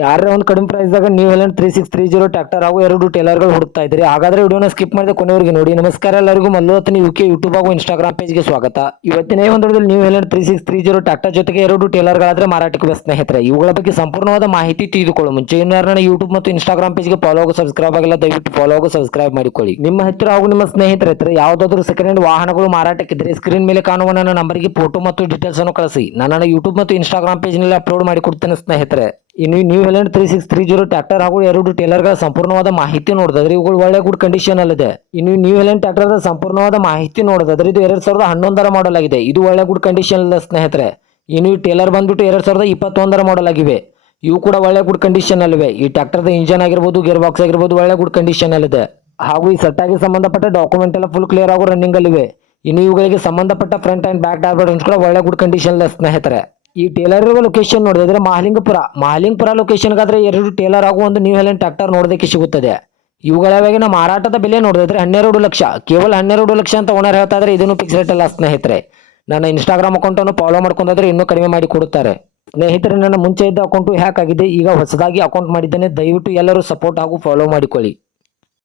ಯಾರೇ ಒಂದು ಕಡಿಮೆ ಪ್ರೈಸ್ದಾಗ ನ್ಯೂ ಹೆಲೆಂಡ್ 3630 ಟ್ರ್ಯಾಕ್ಟರ್ ಹಾಗೂ 2 ಟೇಲರ್ಗಳು ಹುಡುಕ್ತಾ ಇದ್ರಿ. ಹಾಗಾದ್ರೆ ವಿಡಿಯೋನ ಸ್ಕಿಪ್ ಮಾಡಿದ ಕೊನೆವರೆಗೆ ನೋಡಿ. ನಮಸ್ಕಾರ ಎಲ್ಲರಿಗೂ, ಮಲ್ಲೋತನಿ ಯುಕೆ ಯೂಟ್ಯೂಬ್ ಹಾಗೂ ಇನ್ಸ್ಟಾಗ್ರಾಮ್ ಪೇಜ್ಗೆ ಸ್ವಾಗತ. ಇವತ್ತಿನ ಈ ಒಂದು ವಿಡಿಯೋದಲ್ಲಿ ನ್ಯೂ ಹೆಲೆಂಡ್ 3630 ಟ್ರ್ಯಾಕ್ಟರ್ ಜೊತೆಗೆ 2 ಟೇಲರ್ಗಳಾದ್ರೆ ಮಾರಾಟಕ್ಕೆ ಸ್ನೇಹಿತರೆ. ಇವುಗಳ ಬಗ್ಗೆ ಸಂಪೂರ್ಣವಾದ ಮಾಹಿತಿ ತಿಳಿದುಕೊಳ್ಳೋ ಮುಂಚೆ ಇನ್ನು ಯೂಟ್ಯೂಬ್ ಮತ್ತು ಇನ್ಸ್ಟಾಗ್ರಾಮ್ ಪೇಜ್ಗೆ ಫಾಲೋ ಹಾಗೂ ಸಬ್ಸ್ಕ್ರೈಬ್ ಆಗಿಲ್ಲ, ದಯವಿಟ್ಟು ಫಾಲೋ ಹಾಗೂ ಸಬ್ಸ್ಕ್ರೈಬ್ ಮಾಡಿಕೊಳ್ಳಿ. ನಿಮ್ಮ ಹತ್ತಿರ ಹಾಗೂ ನಿಮ್ಮ ಸ್ನೇಹಿತರ ಹತ್ತಿರ ಯಾವುದಾದ್ರೂ ಸೆಕೆಂಡ್ ಹ್ಯಾಂಡ್ ವಾಹನಗಳು ಮಾರಾಟಕ್ಕಿದ್ರೆ ಸ್ಕ್ರೀನ್ ಮೇಲೆ ಕಾಣುವ ನನ್ನ ನಂಬರ್ಗೆ ಫೋಟೋ ಮತ್ತು ಡೀಟೇಲ್ಸ್ ಅನ್ನು ಕಳಿಸಿ. ನನ್ನ ಯೂಟ್ಯೂಬ್ ಮತ್ತು ಇನ್ಸ್ಟಾಗ್ರಾಮ್ ಪೇಜ್ನಲ್ಲಿ ಅಪ್ಲೋಡ್ ಮಾಡಿ ಕೊಡ್ತೇನೆ ಸ್ನೇಹಿತರೆ. ಇನ್ನು ನ್ಯೂ ಹೆಲೆಂಡ್ 3630 ಟ್ರ್ಯಾಕ್ಟರ್ ಹಾಗೂ 2 ಟೇಲರ್ಗಳ ಸಂಪೂರ್ಣವಾದ ಮಾಹಿತಿ ನೋಡಿದ್ರೆ ಇವುಗಳು ಒಳ್ಳೆ ಗುಡ್ ಕಂಡೀಷನ್ ಅಲ್ಲಿದೆ. ಇನ್ನು ನ್ಯೂ ಹೆಲೆಂಡ್ ಟ್ರ್ಯಾಕ್ಟರ್ ಸಂಪೂರ್ಣವಾದ ಮಾಹಿತಿ ನೋಡಿದ್ರೆ ಇದು 2011 ಮಾಡಲ್ ಆಗಿದೆ. ಇದು ಒಳ್ಳೆ ಗುಡ್ ಕಂಡೀಷನ್ ಅಲ್ಲ ಸ್ನೇಹಿತರೆ. ಇನ್ನು ಈ ಟೇಲರ್ ಬಂದ್ಬಿಟ್ಟು 2021 ಮಾಡಲ್ ಆಗಿವೆ. ಇವು ಕೂಡ ಒಳ್ಳೆ ಗುಡ್ ಕಂಡೀಷನ್ ಅಲ್ಲಿವೆ. ಈ ಟ್ರ್ಯಾಕ್ಟರ್ದ ಇಂಜನ್ ಆಗಿರ್ಬೋದು, ಗೇರ್ ಬಾಕ್ಸ್ ಆಗಿರ್ಬೋದು ಒಳ್ಳೆ ಗುಡ್ ಕಂಡೀಷನ್ ಅಲ್ಲಿದೆ. ಹಾಗೂ ಈ ಸೆಟ್ಟಾಗಿ ಸಂಬಂಧಪಟ್ಟ ಡಾಕ್ಯುಮೆಂಟ್ ಎಲ್ಲ ಫುಲ್ ಕ್ಲಿಯರ್ ಹಾಗೂ ರನ್ನಿಂಗ್ ಅಲ್ಲಿವೆ. ಇನ್ನು ಇವುಗಳಿಗೆ ಸಂಬಂಧಪಟ್ಟ ಫ್ರಂಟ್ ಅಂಡ್ ಬ್ಯಾಕ್ ಡಾರ್ಬರ್ಸ್ ಕೂಡ ಒಳ್ಳೆ ಗುಡ್ ಕಂಡೀಷನ್ ಅಲ್ಲ ಸ್ನೇಹಿತರೆ. ಈ ಟೇಲರ್ ಲೊಕೇಶನ್ ನೋಡಿದ್ರೆ ಮಹಾಲಿಂಗಪುರ ಲೊಕೇಶನ್ಗಾದ್ರೆ 2 ಟೇಲರ್ ಹಾಗೂ ಒಂದು ನ್ಯೂ ಹೆಲೆಂಡ್ ಟ್ರ್ಯಾಕ್ಟರ್ ನೋಡೋದಕ್ಕೆ ಸಿಗುತ್ತದೆ. ಇವುಗಳ ಮಾರಾಟದ ಬೆಲೆ ನೋಡಿದ್ರೆ 12 ಲಕ್ಷ, ಕೇವಲ 12 ಲಕ್ಷ ಅಂತ ಓನರ್ ಹೇಳ್ತಾ ಇದ್ರೆ ಇದನ್ನು ಫಿಕ್ಸ್ ರೇಟ್ ಅಲ್ಲ ಸ್ನೇಹಿತರೆ. ನನ್ನ ಇನ್ಸ್ಟಾಗ್ರಾಮ್ ಅಕೌಂಟನ್ನು ಫಾಲೋ ಮಾಡ್ಕೊಂಡ್ರೆ ಇನ್ನೂ ಕಡಿಮೆ ಮಾಡಿ ಕೊಡುತ್ತಾರೆ ಸ್ನೇಹಿತರೆ. ನನ್ನ ಮುಂಚೆ ಇದ್ದ ಅಕೌಂಟು ಹ್ಯಾಕ್ ಆಗಿದೆ, ಈಗ ಹೊಸದಾಗಿ ಅಕೌಂಟ್ ಮಾಡಿದ್ದೇನೆ. ದಯವಿಟ್ಟು ಎಲ್ಲರೂ ಸಪೋರ್ಟ್ ಹಾಗೂ ಫಾಲೋ ಮಾಡಿಕೊಳ್ಳಿ.